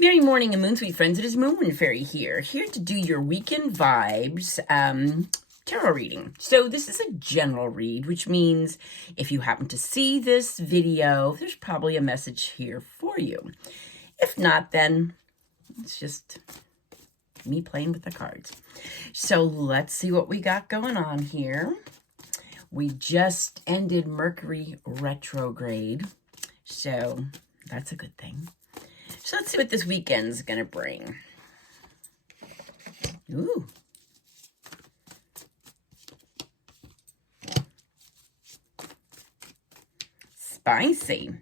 Merry morning and moon, sweet friends. It is Moonwind Fairy here to do your weekend vibes tarot reading. So this is a general read, which means if you happen to see this video, there's probably a message here for you. If not, then it's just me playing with the cards. So let's see what we got going on here. We just ended Mercury retrograde, so that's a good thing. So let's see what this weekend's going to bring. Ooh. Spicy.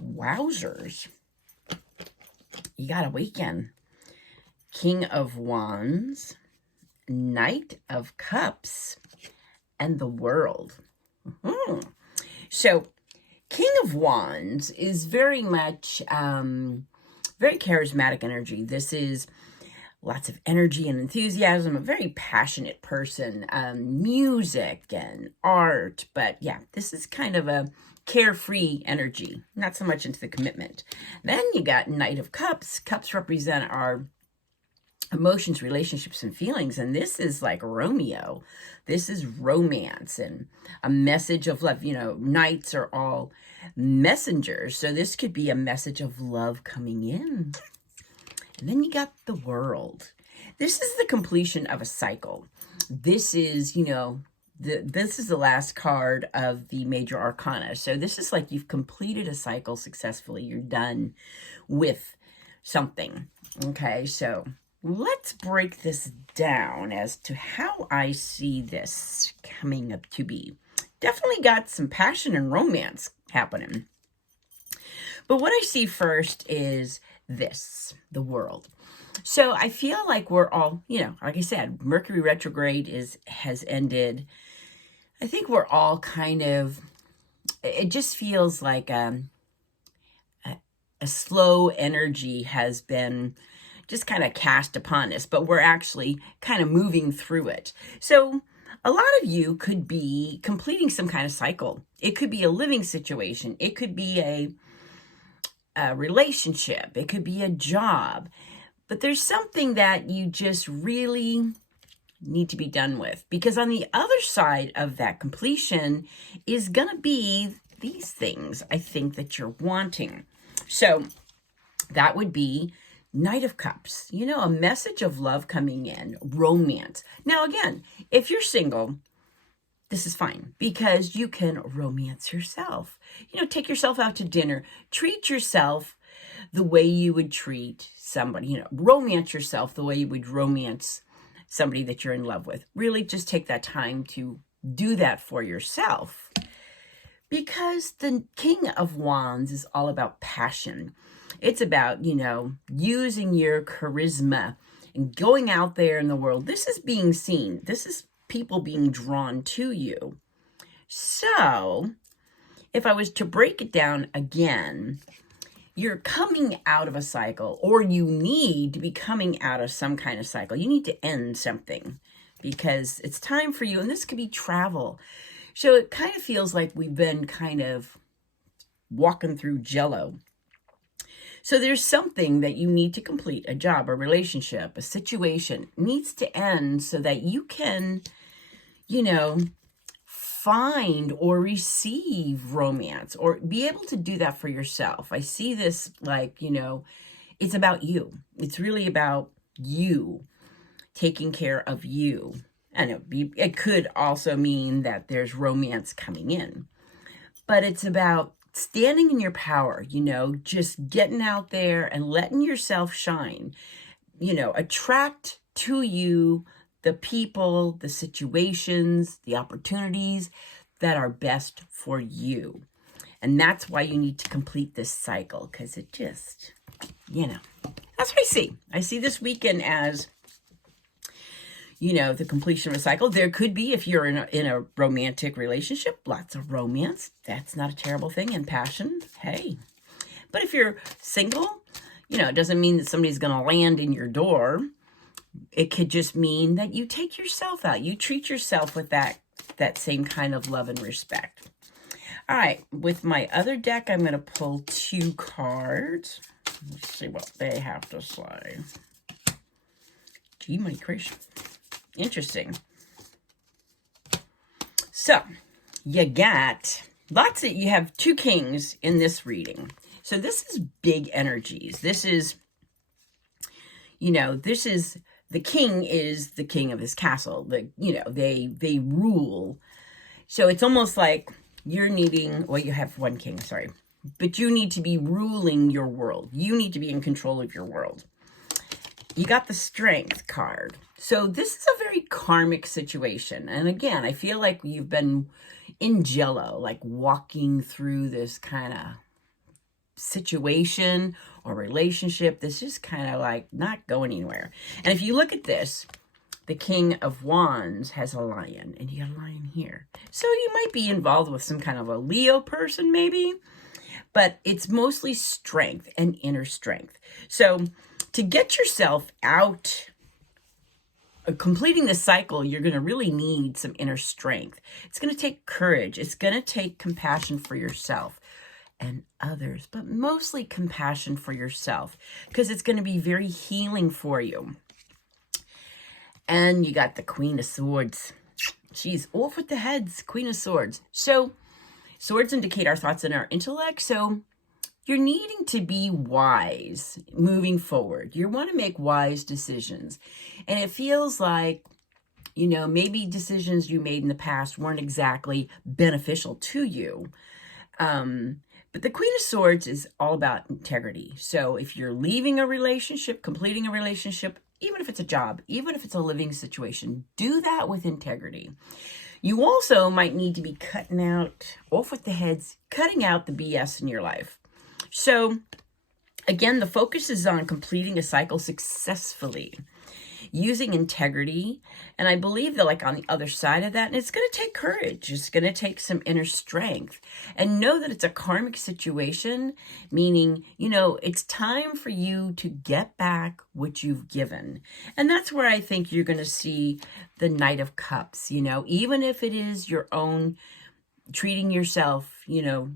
Wowzers. You got a weekend. King of Wands, Knight of Cups, and the World. So, King of Wands is very much, very charismatic energy. This is lots of energy and enthusiasm, a very passionate person, music and art. But yeah, this is kind of a carefree energy, not so much into the commitment. Then you got Knight of Cups. Cups represent our emotions, relationships, and feelings. And this is like Romeo. This is romance and a message of love. You know, knights are all messengers. So this could be a message of love coming in. And then you got the World. This is the completion of a cycle. This is, you know, this is the last card of the major arcana. So this is like you've completed a cycle successfully. You're done with something. Okay, so let's break this down as to how I see this coming up to be. Definitely got some passion and romance happening. But what I see first is this, the World. So I feel like we're all, you know, like I said, Mercury retrograde has ended. I think we're all kind of, it just feels like a slow energy has been just kind of cast upon us, but we're actually kind of moving through it. So a lot of you could be completing some kind of cycle. It could be a living situation. It could be a relationship. It could be a job. But there's something that you just really need to be done with. Because on the other side of that completion is going to be these things, I think, that you're wanting. So that would be Knight of Cups, you know, a message of love coming in, romance. Now, again, if you're single, this is fine because you can romance yourself. You know, take yourself out to dinner, treat yourself the way you would treat somebody, you know, romance yourself the way you would romance somebody that you're in love with. Really just take that time to do that for yourself because the King of Wands is all about passion. It's about, you know, using your charisma and going out there in the world. This is being seen. This is people being drawn to you. So if I was to break it down again, you're coming out of a cycle, or you need to be coming out of some kind of cycle. You need to end something because it's time for you. And this could be travel. So it kind of feels like we've been kind of walking through jello. So there's something that you need to complete, a job, a relationship, a situation needs to end so that you can, you know, find or receive romance or be able to do that for yourself. I see this like, you know, it's about you. It's really about you taking care of you. And it could also mean that there's romance coming in, but it's about standing in your power, you know, just getting out there and letting yourself shine, you know, attract to you the people, the situations, the opportunities that are best for you. And that's why you need to complete this cycle because it just, you know, that's what I see. I see this weekend as, you know, the completion of a cycle. There could be, if you're in a romantic relationship, lots of romance. That's not a terrible thing. And passion, hey. But if you're single, you know, it doesn't mean that somebody's going to land in your door. It could just mean that you take yourself out. You treat yourself with that same kind of love and respect. All right, with my other deck, I'm going to pull 2 cards. Let's see what they have to say. Gee, my gracious. Interesting. So, you have 2 kings in this reading. So this is big energies. This is, the king is the king of his castle. They rule. So it's almost like you're needing, well, you have 1 king, sorry. But you need to be ruling your world. You need to be in control of your world. You got the Strength card. So this is a very karmic situation. And again, I feel like you've been in jello, like walking through this kind of situation or relationship that's just kind of like not going anywhere. And if you look at this, the King of Wands has a lion, and you got a lion here. So you might be involved with some kind of a Leo person maybe, but it's mostly strength and inner strength. So to get yourself out, completing the cycle, you're going to really need some inner strength. It's going to take courage. It's going to take compassion for yourself and others, but mostly compassion for yourself, because it's going to be very healing for you. And you got the Queen of Swords. She's off with the heads, Queen of Swords. So swords indicate our thoughts and our intellect. So you're needing to be wise moving forward. You want to make wise decisions. And it feels like, maybe decisions you made in the past weren't exactly beneficial to you. But the Queen of Swords is all about integrity. So if you're leaving a relationship, completing a relationship, even if it's a job, even if it's a living situation, do that with integrity. You also might need to be cutting out, off with the heads, cutting out the BS in your life. So again, the focus is on completing a cycle successfully, using integrity. And I believe that like on the other side of that, and it's going to take courage. It's going to take some inner strength, and know that it's a karmic situation, meaning, it's time for you to get back what you've given. And that's where I think you're going to see the Knight of Cups, even if it is your own treating yourself,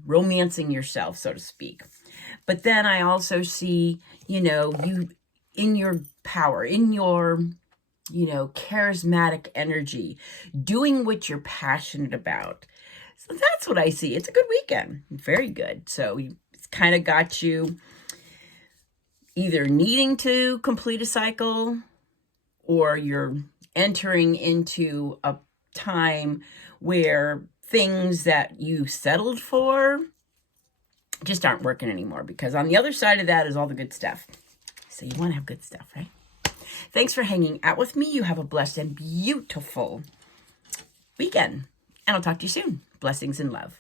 romancing yourself, so to speak. But then I also see, you in your power, in your, charismatic energy, doing what you're passionate about. So that's what I see. It's a good weekend. Very good. So it's kind of got you either needing to complete a cycle, or you're entering into a time where things that you settled for just aren't working anymore, because on the other side of that is all the good stuff. So you want to have good stuff, right? Thanks for hanging out with me. You have a blessed and beautiful weekend, and I'll talk to you soon. Blessings and love.